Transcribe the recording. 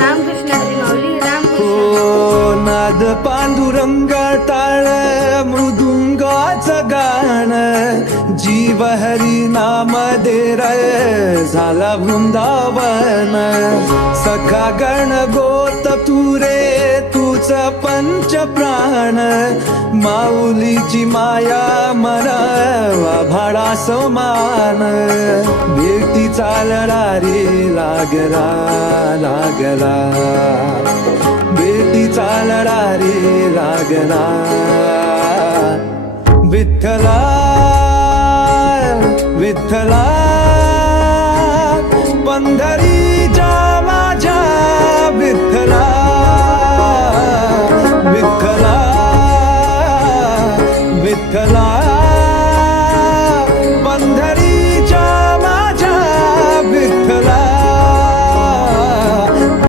रामकृष्ण हरी माऊली हो रामकृष्ण. नाद पांडुरंग टाळ मृदुंगाचं गाणं जीव हरी नाम दे रे झाला वृंदावन. सखा गण गोत तुरे तुझ पंच प्राण माऊलीची माया मरा भाडा समान. भेटी चालला रे लागला लागला भेटी चालला रे लागला. विठ्ठला विठ्ठला